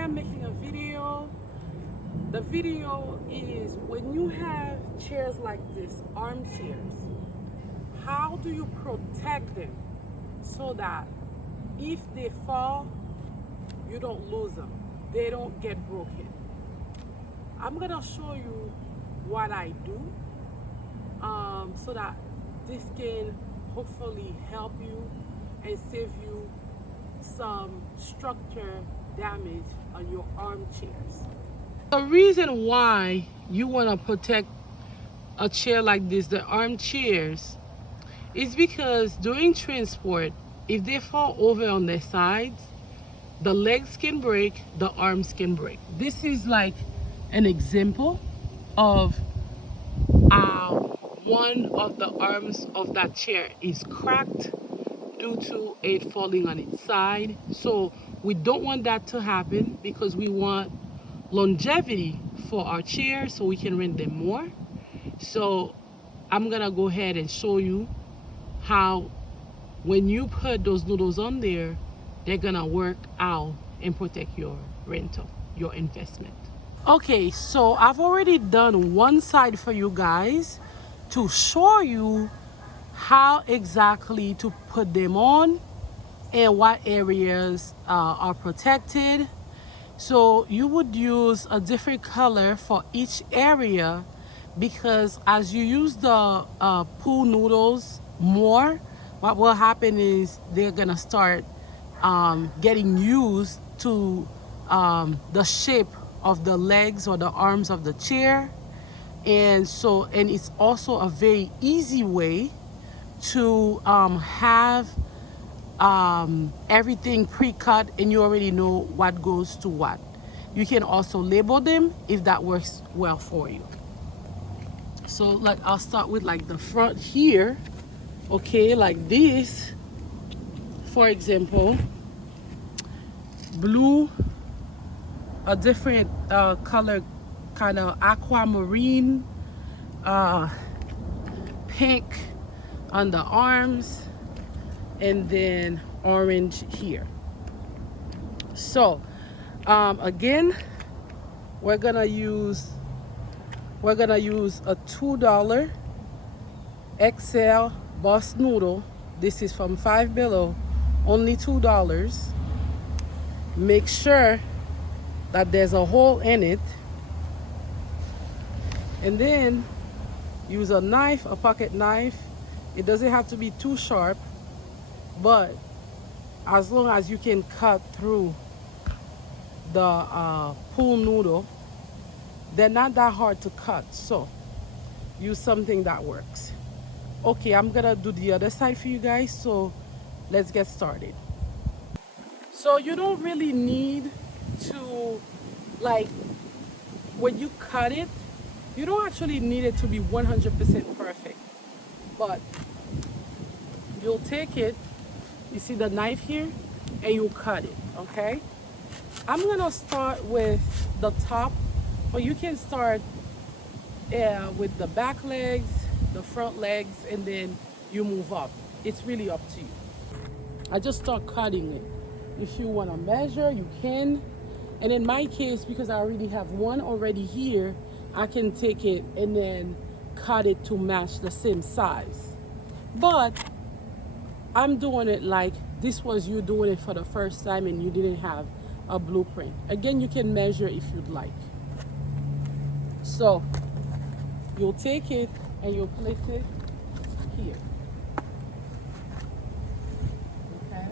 am making a video. The video is when you have chairs like this, armchairs, how do you protect them so that if they fall, you don't lose them, they don't get broken. I'm gonna show you what I do so that this can hopefully help you and save you some structure damage on your armchairs. The reason why you want to protect a chair like this, the armchairs, is because during transport, if they fall over on their sides, the legs can break, the arms can break. This is like an example of one of the arms of that chair is cracked due to it falling on its side. So we don't want that to happen because we want longevity for our chairs so we can rent them more. So I'm gonna go ahead and show you how when you put those noodles on there, they're gonna work out and protect your rental, your investment. Okay, so I've already done one side for you guys to show you how exactly to put them on and what areas are protected. So you would use a different color for each area because as you use the pool noodles more, what will happen is they're gonna start getting used to the shape of the legs or the arms of the chair. And it's also a very easy way to have everything pre-cut and you already know what goes to what. You can also label them if that works well for you. So I'll start with like the front here. Okay, like this, for example, blue, a different color, kind of aquamarine, pink on the arms, and then orange here. So again, we're gonna use a $2 XL boss noodle. This is from Five Below, only $2. Make sure that there's a hole in it, and then use a knife, a pocket knife. It doesn't have to be too sharp, but as long as you can cut through the pool noodle, they're not that hard to cut, so use something that works. Okay, I'm gonna do the other side for you guys, so let's get started. So you don't really need to, like, when you cut it, you don't actually need it to be 100% perfect, but you'll take it, you see the knife here, and you'll cut it. Okay, I'm gonna start with the top, but you can start with the back legs, the front legs, and then you move up. It's really up to you. I just start cutting it. If you want to measure, you can. And in my case, because I already have one already here, I can take it and then cut it to match the same size. But I'm doing it like this was you doing it for the first time and you didn't have a blueprint. Again, you can measure if you'd like. So you'll take it and you'll place it here. Okay?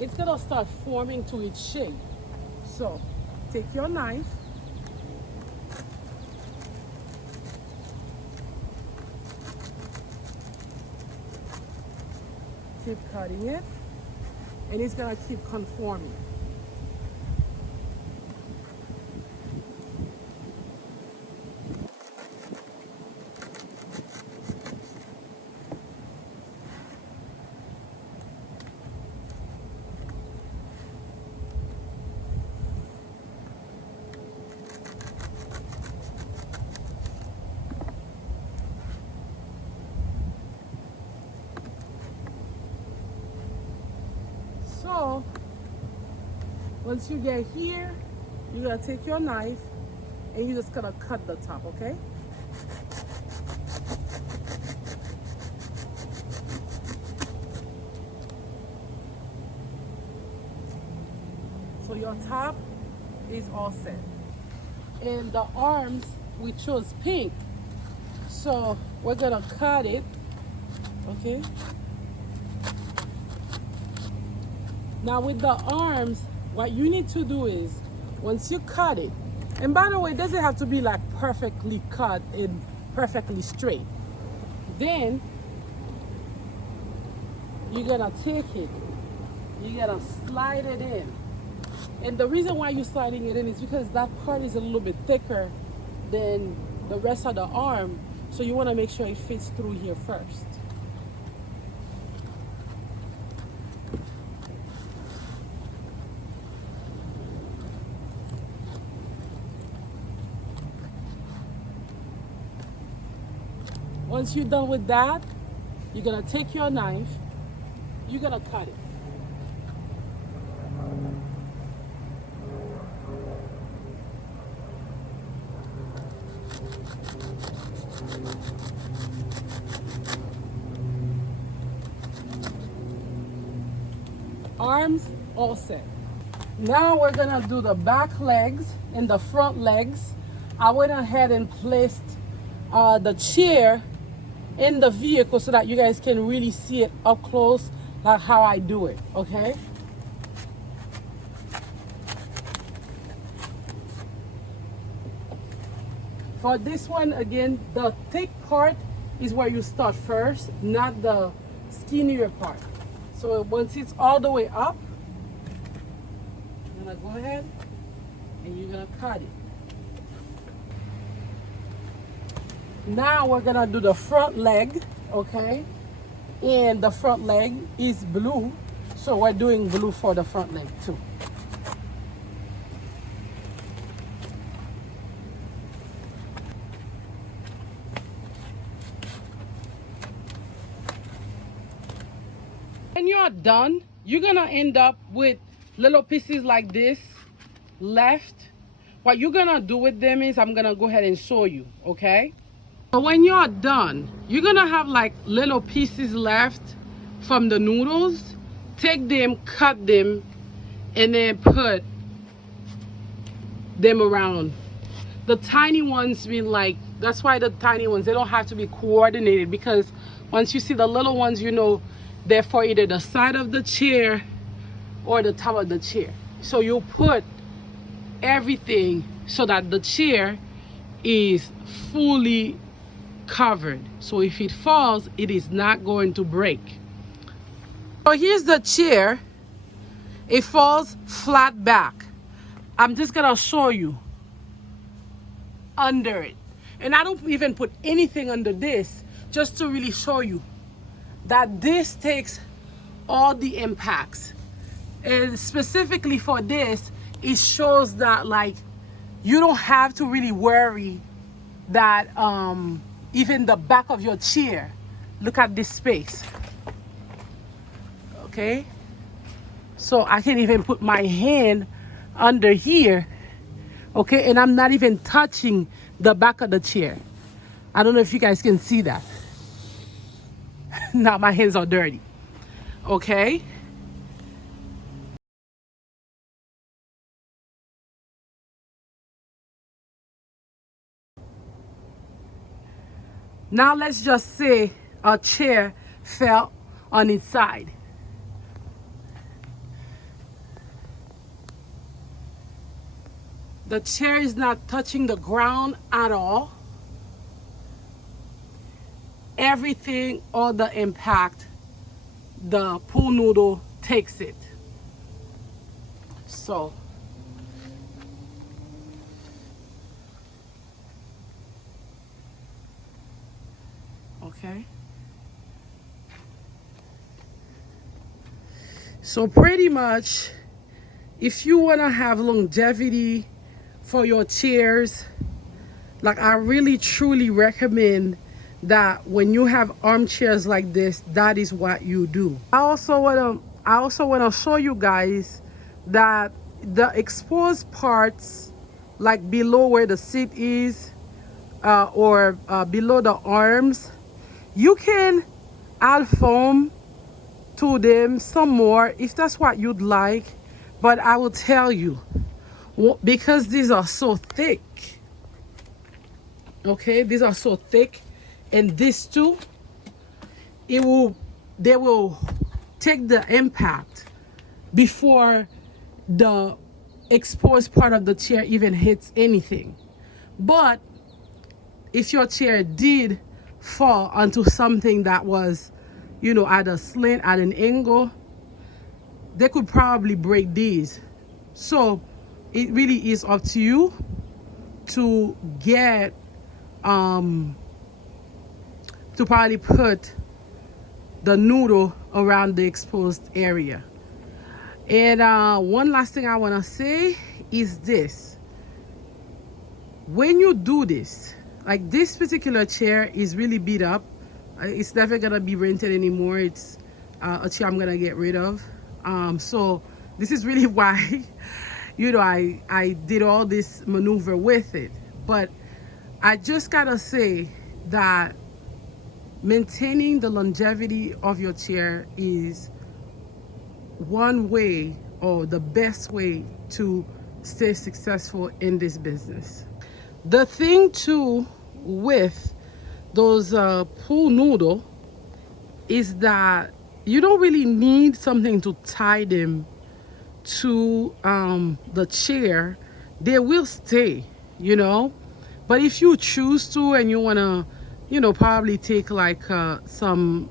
It's gonna start forming to its shape. So take your knife, keep cutting it, and it's gonna keep conforming. So Once you get here, you're gonna take your knife and you're just gonna cut the top, okay? So your top is all set. And the arms, we chose pink. So we're gonna cut it, okay? Now with the arms, what you need to do is, once you cut it, and by the way, it doesn't have to be like perfectly cut and perfectly straight. Then you're gonna take it, you're gonna slide it in. And the reason why you're sliding it in is because that part is a little bit thicker than the rest of the arm. So you wanna make sure it fits through here first. Once you're done with that, you're gonna take your knife, you're gonna cut it. Arms all set. Now we're gonna do the back legs and the front legs. I went ahead and placed the chair in the vehicle so that you guys can really see it up close, like how I do it, okay? For this one, again, the thick part is where you start first, not the skinnier part. So once it's all the way up, you're gonna go ahead and you're gonna cut it. Now we're gonna do the front leg, okay? And the front leg is blue, so we're doing blue for the front leg too. When you're done, you're gonna end up with little pieces like this left. What you're gonna do with them is, I'm gonna go ahead and show you, okay? So when you're done, you're gonna have like little pieces left from the noodles. Take them, cut them, and then put them around. The tiny ones mean like, that's why the tiny ones, they don't have to be coordinated, because once you see the little ones, you know they're for either the side of the chair or the top of the chair. So you put everything so that the chair is fully covered. So if it falls, it is not going to break. So here's the chair. It falls flat back. I'm just gonna show you under it. And I don't even put anything under this, just to really show you that this takes all the impacts. And specifically for this, it shows that like you don't have to really worry that even the back of your chair, look at this space, okay? So I can even put my hand under here, okay? And I'm not even touching the back of the chair. I don't know if you guys can see that. Now my hands are dirty, okay? Now let's just say a chair fell on its side. The chair is not touching the ground at all. Everything, all the impact, the pool noodle takes it. So okay, so pretty much, if you want to have longevity for your chairs, like I really truly recommend that when you have armchairs like this, that is what you do. I also want to show you guys that the exposed parts, like below where the seat is, or below the arms, you can add foam to them some more if that's what you'd like. But I will tell you, because these are so thick, okay, these are so thick, and this too, they will take the impact before the exposed part of the chair even hits anything. But if your chair did fall onto something that was, at a slant, at an angle, they could probably break these. So it really is up to you to get to probably put the noodle around the exposed area. And one last thing I want to say is this: when you do this, like this particular chair is really beat up, it's never gonna be rented anymore. It's a chair I'm gonna get rid of. So this is really why I did all this maneuver with it. But I just gotta say that maintaining the longevity of your chair is one way, or the best way, to stay successful in this business. The thing too with those pool noodle is that you don't really need something to tie them to the chair. They will stay, but if you choose to, and you want to probably take like some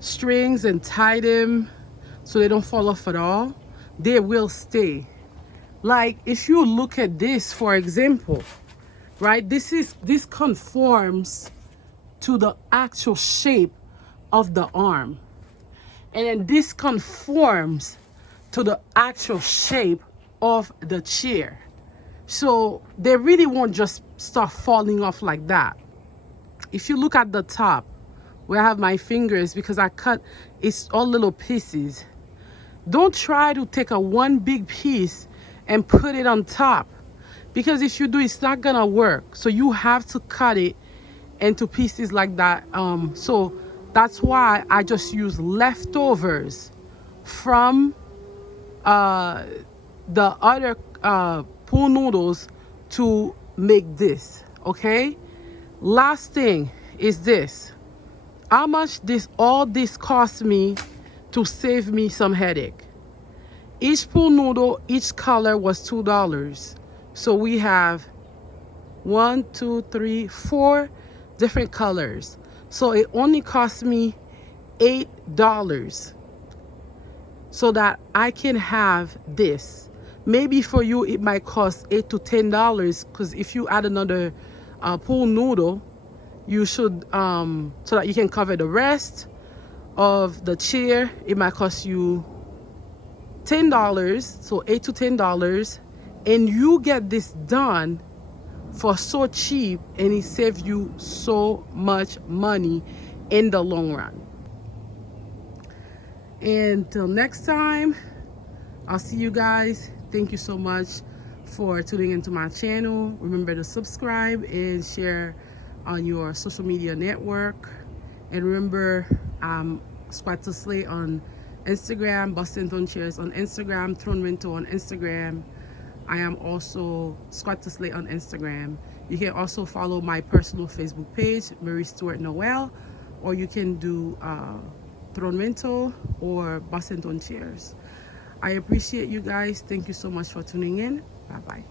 strings and tie them so they don't fall off at all, they will stay. Like if you look at this, for example, right, this conforms to the actual shape of the arm, and then this conforms to the actual shape of the chair. So they really won't just start falling off like that. If you look at the top where I have my fingers, because I cut, it's all little pieces. Don't try to take one big piece and put it on top, because if you do, it's not gonna work. So you have to cut it into pieces like that. So that's why I just use leftovers from the other pool noodles to make this. Okay, last thing is this: how much all this cost me to save me some headache. Each pool noodle, each color was $2. So we have 1, 2, 3, 4 different colors. So it only cost me $8 so that I can have this. Maybe for you it might cost $8 to $10, because if you add another pool noodle, you should so that you can cover the rest of the chair, it might cost you $10. So $8 to $10, and you get this done for so cheap, and it saves you so much money in the long run. Until next time, I'll see you guys. Thank you so much for tuning into my channel. Remember to subscribe and share on your social media network. And remember, Squat to Slay on Instagram, Boston Throne Chairs on Instagram, Throne Winter on Instagram. I am also Squat to Slay on Instagram. You can also follow my personal Facebook page, Marie Stuart Noel, or you can do Throne Winter or Boston Throne Chairs. I appreciate you guys. Thank you so much for tuning in. Bye bye.